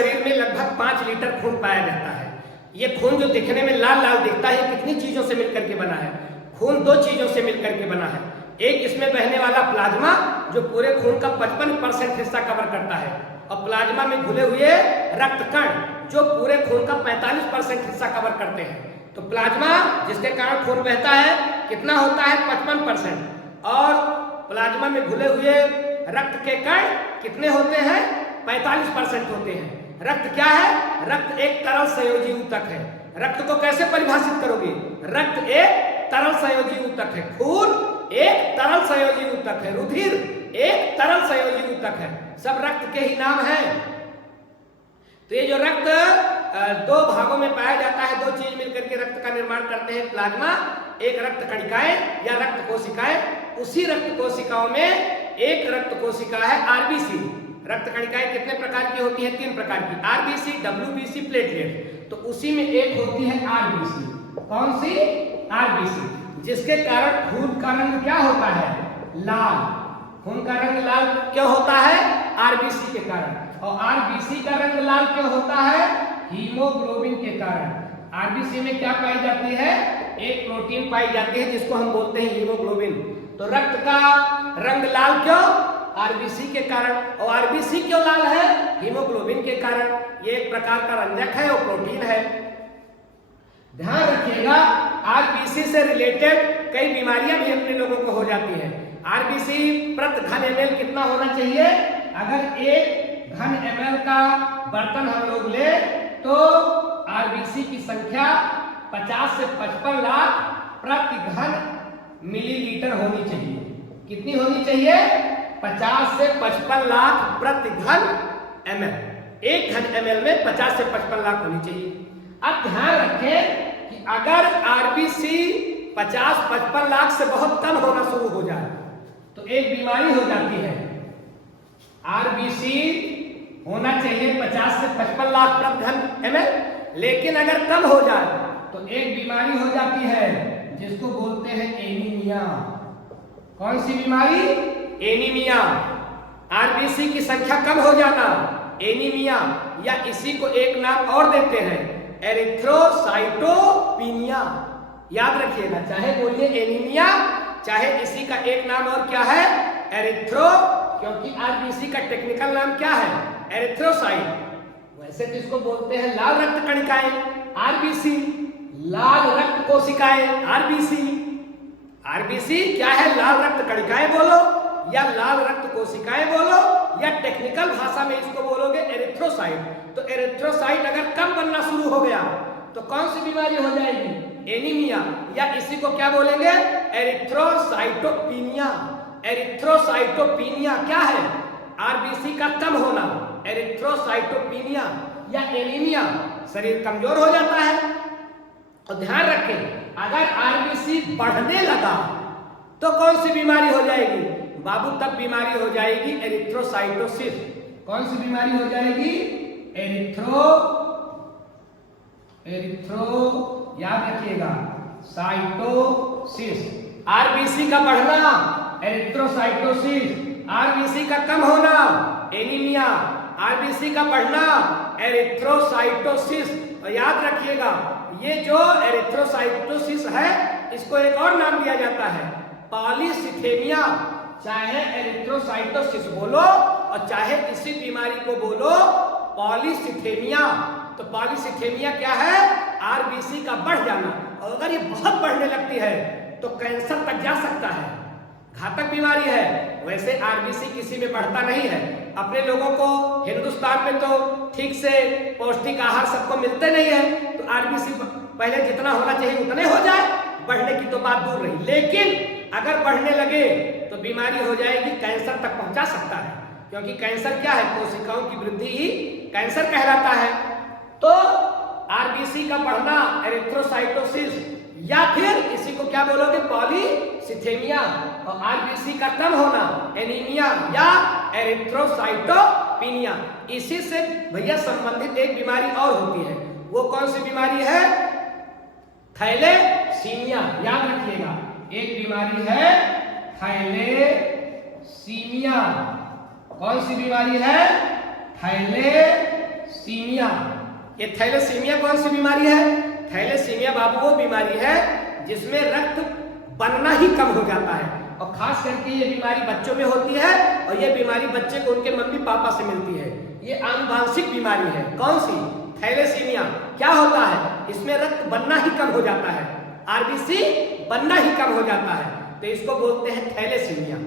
शरीर में लगभग 5 लीटर खून पाया जाता है। ये खून जो दिखने में लाल लाल दिखता है, कितनी चीजों से मिलकर के बना है? खून 2 चीजों से मिलकर के बना है। एक इसमें बहने वाला प्लाज्मा जो पूरे खून का 55% हिस्सा कवर करता है, और प्लाज्मा में घुले हुए रक्त कण जो पूरे खून का 45% हिस्सा कवर करते हैं। तो प्लाज्मा जिसके कारण खून बहता है कितना होता है? 55%। और प्लाज्मा में घुले हुए रक्त के कण कितने होते हैं? 45% होते हैं। रक्त क्या है? रक्त एक तरल संयोजी ऊतक है। रक्त को कैसे परिभाषित करोगे? रक्त एक तरल संयोजी ऊतक है। खून एक तरल संयोजी ऊतक है। रुधिर एक तरल संयोजी ऊतक है। सब रक्त के ही नाम है। तो ये जो रक्त 2 भागों में पाया जाता है, 2 चीज मिलकर के रक्त का निर्माण करते हैं, प्लाज्मा, एक रक्त कणिकाएं या रक्त कोशिकाएं। उसी रक्त कोशिकाओं में एक रक्त कोशिका है आरबीसी। रक्त कणिकाएं कितने प्रकार की होती हैं? 3 प्रकार की, आरबीसी, डब्ल्यूबीसी, प्लेटलेट। तो उसी में एक होती है आरबीसी। कौन सी? आरबीसी, जिसके कारण खून का रंग क्या होता है? लाल। खून का रंग लाल क्यों होता है? आरबीसी के कारण। और आरबीसी का रंग लाल क्यों होता है? हीमोग्लोबिन के कारण। आरबीसी में क्या पाई जाती है? एक प्रोटीन पाई जाती है जिसको हम बोलते हैं हीमोग्लोबिन। तो रक्त का रंग लाल क्यों? आरबीसी के कारण। और आरबीसी क्यों लाल है? हीमोग्लोबिन के कारण। ये एक प्रकार का रंजक है और प्रोटीन है। ध्यान रखिएगा, आरबीसी से रिलेटेड कई बीमारियां भी अपने लोगों को हो जाती है। आरबीसी प्रति घन ml कितना होना चाहिए? अगर 1 घन ml का बर्तन हम लोग ले तो आरबीसी की संख्या 50 से 55 लाख प्रति घन मिलीलीटर होनी चाहिए। कितनी होनी चाहिए? 50 से 55 लाख प्रति घन ml। 1 घन ml में 50 से 55 लाख होनी चाहिए। अब ध्यान रखें कि अगर आरबीसी 50-55 लाख से बहुत कम होना शुरू हो जाए तो एक बीमारी हो जाती है। आरबीसी होना चाहिए 50 से 55 लाख प्रति घन ml, लेकिन अगर कम हो जाए तो एक बीमारी हो जाती है जिसको बोलते हैं एनीमिया। कौन सी बीमारी? एनीमिया। आरबीसी की संख्या कम हो जाना, एनीमिया, या इसी को एक नाम और देते हैं, एरिथ्रोसाइटोपिनिया। याद रखिएगा, चाहे बोलिए एनीमिया, चाहे इसी का एक नाम और क्या है? एरिथ्रो, क्योंकि आरबीसी का टेक्निकल नाम क्या है? एरिथ्रोसाइट। वैसे तो इसको बोलते हैं लाल रक्त कणिकाएं, आरबीसी, लाल रक्त कोशिकाएं, आरबीसी। आरबीसी क्या है? लाल रक्त कणिकाएं बोलो या लाल रक्त कोशिकाएं बोलो, या टेक्निकल भाषा में इसको बोलोगे एरिथ्रोसाइट। तो एरिथ्रोसाइट अगर कम बनना शुरू हो गया तो कौन सी बीमारी हो जाएगी? एनीमिया, या इसी को क्या बोलेंगे? एरिथ्रोसाइटोपिनिया। एरिथ्रोसाइटोपिनिया क्या है? आरबीसी का कम होना, एरिथ्रोसाइटोपिनिया या एनीमिया। शरीर कमजोर हो जाता है। और ध्यान रखें, अगर आरबीसी बढ़ने लगा तो कौन सी बीमारी हो जाएगी? बाबू, तब बीमारी हो जाएगी एरिथ्रोसाइटोसिस। कौन सी बीमारी हो जाएगी? एरिथ्रो, याद रखिएगा, साइटोसिस। आरबीसी का बढ़ना एरिथ्रोसाइटोसिस, आरबीसी का कम होना एनीमिया, आरबीसी का बढ़ना एरिथ्रोसाइटोसिस। और याद रखिएगा, ये जो एरिथ्रोसाइटोसिस है इसको एक और नाम दिया जाता है, पॉलीसिथेमिया। चाहे एरिथ्रोसाइटोसिस बोलो और चाहे इसी बीमारी को बोलो पॉलीसिथेमिया। तो पॉलीसिथेमिया क्या है? आरबीसी का बढ़ जाना। और अगर ये बहुत बढ़ने लगती है तो कैंसर तक जा सकता है, घातक बीमारी है। वैसे आरबीसी किसी में बढ़ता नहीं है। अपने लोगों को हिंदुस्तान में तो ठीक से पौष्टिक आहार सबको मिलते नहीं है, तो आरबीसी पहले जितना होना चाहिए उतने हो जाए, बढ़ने की तो बात दूर रही। लेकिन अगर बढ़ने लगे तो बीमारी हो जाएगी, कैंसर तक पहुंचा सकता है। क्योंकि कैंसर क्या है? कोशिकाओं की वृद्धि ही कैंसर कहलाता है। तो आरबीसी का बढ़ना एरिथ्रोसाइटोसिस, या फिर इसी को क्या बोलोगे? पॉलीसिथेमिया। और आरबीसी का कम होना एनीमिया या एरिथ्रोसाइटोपिनिया। इसी से भैया संबंधित एक बीमारी और होती है। वो कौन सी बीमारी है? थैलेसीमिया। याद रखिएगा, एक बीमारी है थैलेसीमिया। कौन सी बीमारी है? थैलेसीमिया। थैलेसीमिया। ये थैलेसीमिया कौन सी बीमारी है? थैलेसीमिया बाबू वो बीमारी है जिसमें रक्त बनना ही कम हो जाता है, और खास करके ये बीमारी बच्चों में होती है, और ये बीमारी बच्चे को उनके मम्मी पापा से मिलती है। ये आनुवांशिक बीमारी है। कौन सी? थैलेसीमिया। क्या होता है? इसमें रक्त बनना ही कम हो जाता है, आरबीसी बनना ही कम हो जाता है, तो इसको बोलते हैं थैलेसीमिया।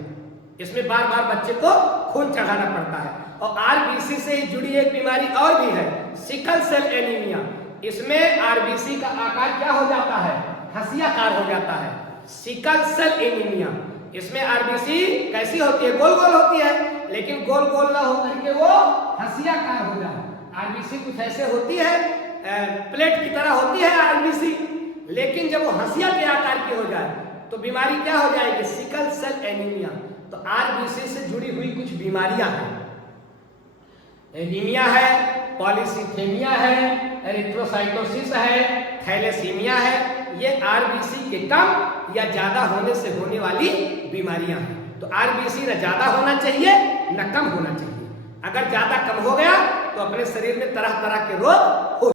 इसमें बार बार बच्चे को खून चढ़ाना पड़ता है। और आरबीसी से ही जुड़ी एक बीमारी और भी है, सिकल सेल एनीमिया। इसमें आरबीसी का आकार क्या हो जाता है? हंसियाकार हो जाता है, सिकल सेल एनीमिया। इसमें आरबीसी कैसी होती है? गोल गोल होती है, लेकिन गोल गोल ना होकर के वो हंसियाकार हो जाए। आरबीसी कुछ ऐसे होती है, प्लेट की तरह होती है आरबीसी, लेकिन जब वो हंसिया के आकार की हो जाए तो बीमारी क्या हो जाएगी? Sickle cell anaemia. तो आरबीसी से जुड़ी हुई कुछ बीमारियां हैं, एनीमिया है, पॉलीसीथेमिया है, एरिथ्रोसाइटोसिस है, थैलेसीमिया है। ये आरबीसी के कम या ज्यादा होने से होने वाली बीमारियां हैं। तो आरबीसी न ज्यादा होना चाहिए न कम होना चाहिए। अगर ज्यादा कम हो गया तो अपने शरीर में तरह तरह के रोग हो